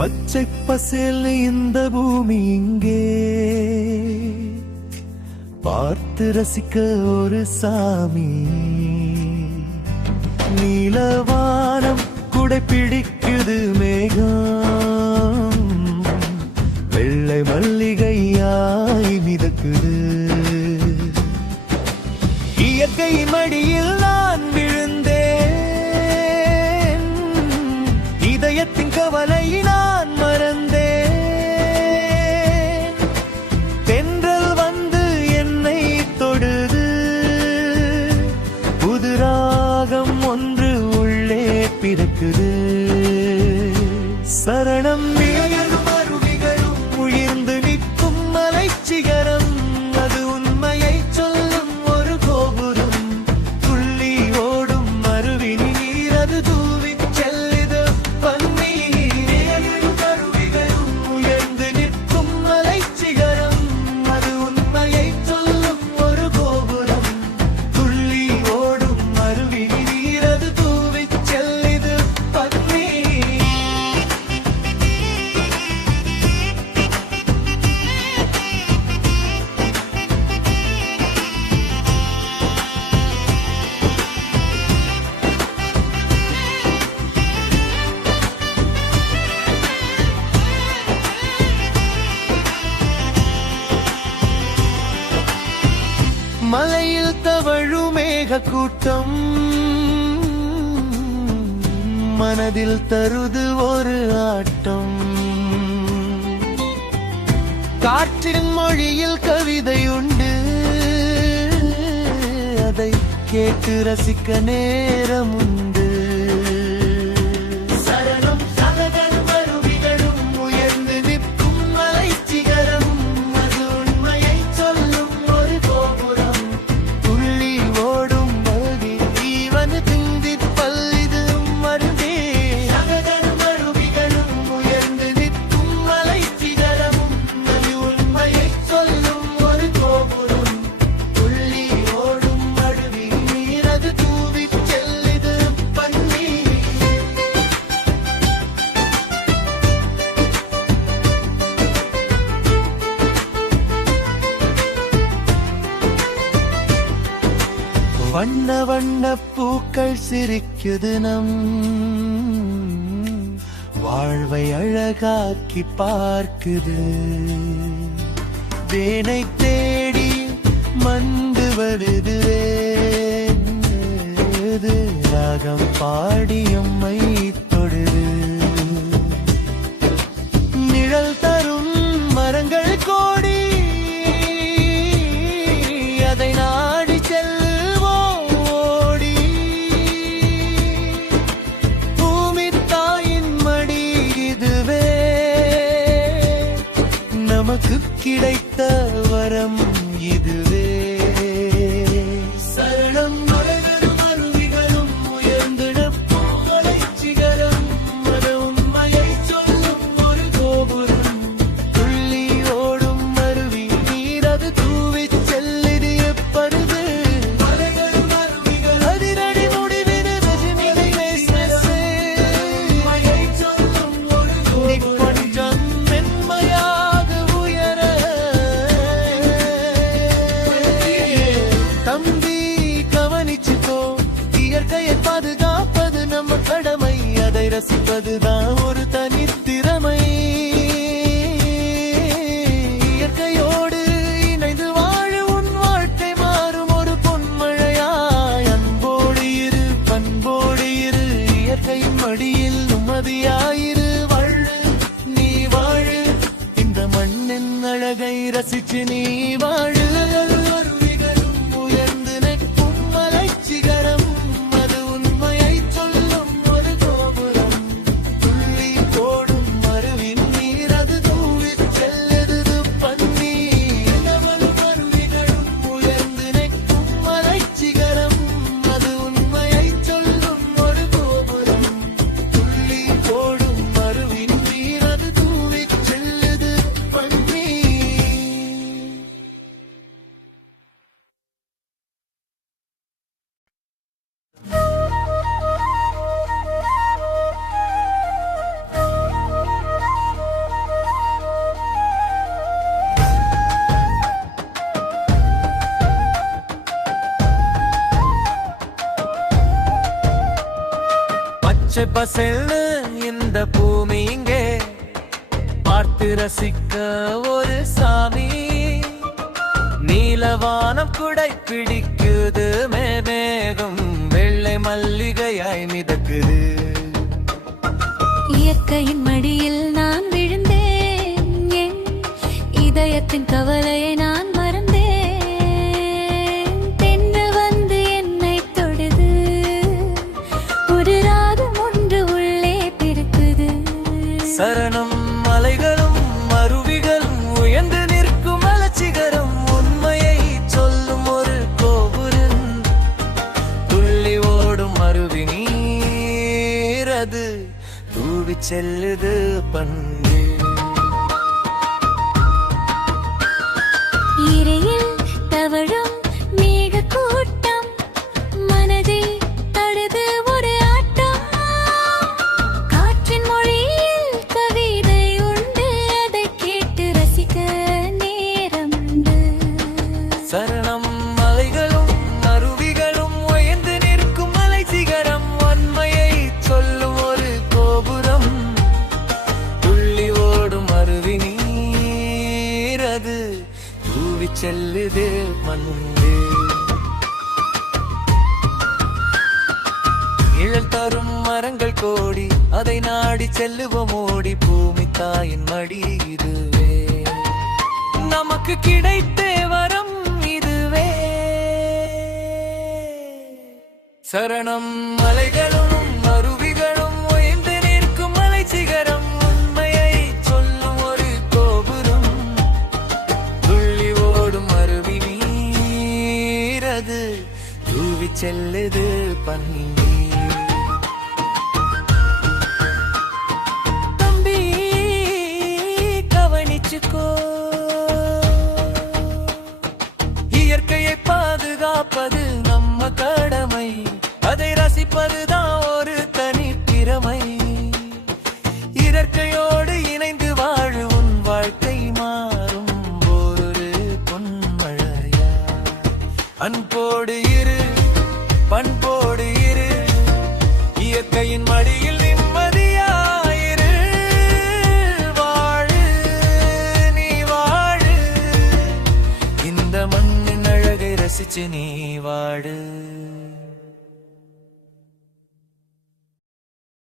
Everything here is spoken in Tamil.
பச்சை பசேல் இந்த பூமி இங்கே பார்த்து ரசிக்க ஒரு சாமி. நீலவானம் குடை பிடிக்குது மேகம், வெள்ளை மல்லிகையாய் மிதக்குது. இயற்கை மடியில் நான் விழுந்தேன், இதயத்தின் கவலை நான் மறந்தேன். தென்றல் வந்து என்னை தொடுது, புது ராகம் ஒன்று உள்ளே பிறக்குது. சரணம் அருவிகளும் உயிர்ந்து நிற்கும் மலைச்சிகரம், அது உண்மையை சொல்லும் ஒரு கோபுரம். துள்ளி ஓடும் அருவி நீர், அது தூவி செல்லுது பன்னீர். அருவிகளும் உயர்ந்து நிற்கும் மலைச்சிகரம், அது உண்மையை சொல்லும் ஒரு கோபுரம். துள்ளி ஓடும் அருவி நீர், அது தூவி செல்லுது பன்னீர். மலையில் தவழும் மேக கூட்டம், மனதில் தருது ஒரு ஆட்டம். காற்றின் மொழியில் கவிதை உண்டு, அதை கேட்டு ரசிக்க நேரம் உண்டு. சரணம் சகதரும் அருவிகளும் உயர்ந்து நிற்கும் மலைச்சிகரம், அது உண்மையை சொல்லும் ஒரு கோபுரம். துள்ளி ஓடும் பகுதி ஜீவன் திந்தி பல்லிது மருந்தே. சகதரும் அருவிகளும் உயர்ந்து நிற்கும் மலைச்சிகரமும், அது உண்மையை சொல்லும் ஒரு கோபுரம். துள்ளி ஓடும் அருவி நீர், அது தூவி செல்லுது பன்னீர். வண்ண வண்ண பூக்கள் சிரிக்குது நம் வாழ்வை அழகாக்கி பார்க்குது. தேனை தேடி மண்டு வருது, ராகம் பாடி அம்மை தொடுது. நிழல் தரும் மரங்கள் கோடி, அதை நாடி செல்வோம் ஓடி. பூமி தாயின் மடி இதுவே, நமக்கு கிடைத்த வரம் இதுவே. சரணம் மலைகளும் அருவிகளும் உயர்ந்து நிற்கும் மலைச்சிகரம், அது உண்மையை சொல்லும் ஒரு கோபுரம். துள்ளி ஓடும் அருவி நீர், அது தூவி செல்லுது எப்பொழுது. மலைகளும் அருவிகள் அதிரடி முடிவிடு ரஜினியை பேசுது, உண்மையை சொல்லும் ஒரு கோபுரம். கொஞ்சம் மென்மையாக உயர தம்பி கவனிச்சுக்கோ. இயற்கையை பாதுகாப்பது நம்ம கடமை, அதை ரசிப்பதுதான் ஒரு தனித்திறமை. இயற்கையோடு இணைந்து வாழ உன் வாழ்க்கை மாறும் ஒரு பொன்மழையாய். அன்போடு இரு, பண்போடு இரு, இயற்கையின் மடியில் நிம்மதியாயிரு. வாழு நீ வாழு, இந்த மண்ணின் அழகை ரசிச்சு நீ வாழு. அருவிகளும் உயர்ந்து நிற்கும் மலைச்சிகரம், அது உண்மையை சொல்லும் ஒரு கோபுரம். துள்ளி ஓடும் அருவின் நீர், அது தூவி செல்லுது பன்னீர். அருவிகளும் உயர்ந்து நிற்கும் மலைச்சிகரம், அது உண்மையை சொல்லும் ஒரு கோபுரம். துள்ளி ஓடும் அருவின் நீர், அது தூவி செல்லுது பன்னீர். பச்சை பசேல்னு இந்த பூமி இங்கே பார்த்து ரசிக்க ஒரு சாமி. நீலவானம் குடை பிடிக்குது, மேகம் வெள்ளை மல்லிகையாய் மிதக்குது. இயற்கையின் மடியில் நான் விழுந்தேன், என் இதயத்தின் கவலையை நான் மறந்தேன். தென்றல் வந்து என்னை தொடுது, ஒரு ராகம் ஒன்று உள்ளே பிறக்குது. சரணம் மலைகளும் அருவிகளும் உயர்ந்து நிற்கும் மலச்சிகரம், உண்மையை சொல்லும் ஒரு கோபுரம். துள்ளி ஓடும் அருவி நீரது தூவி செல்லுது பண்டு. இரையில் தவழும் மேக கூட்டம், மனதில் தடுது ஒரு ஆட்டம். காற்றின் மொழியில் கவிதை உண்டு, அதை கேட்டு ரசிக்க நேரம் உண்டு. சரணம் மலைகளும் அருவிகளும் உயர்ந்து நிற்கும் மலை சிகரம், உண்மையை சொல்லும் ஒரு கோபுரம். துள்ளி ஓடும் அருவி நீரது தூவி செல்லுது மண்ணு. நிழல் தரும் மரங்கள் கோடி, அதை நாடி செல்லுவோம் ஓடி. பூமி தாயின் மடி இதுவே, நமக்கு கிடைத்த வரம் இதுவே. சரணம் மலைகளும் அருவிகளும் உயர்ந்து நிற்கும் மலை சிகரம், உண்மையை சொல்லும் ஒரு கோபுரம். துள்ளி ஓடும் அருவி நீரது தூவி செல்லுது பன்னீர். தம்பி கவனிச்சுக்கோ, இயற்கையை பாதுகாப்பது நம்ம கடமை, அதை ரசிப்பதுதான் ஒரு தனி திறமை. இயற்கையோடு இணைந்து வாழு, உன் வாழ்க்கை மாறும் ஒரு பொன்மழையா. அன்போடு இரு, பண்போடு இரு, இயற்கையின் மடியில் நிம்மதியாயிரு. வாழு நீ வாழு, இந்த மண்ணின் அழகை ரசிச்சு நீ வாழு.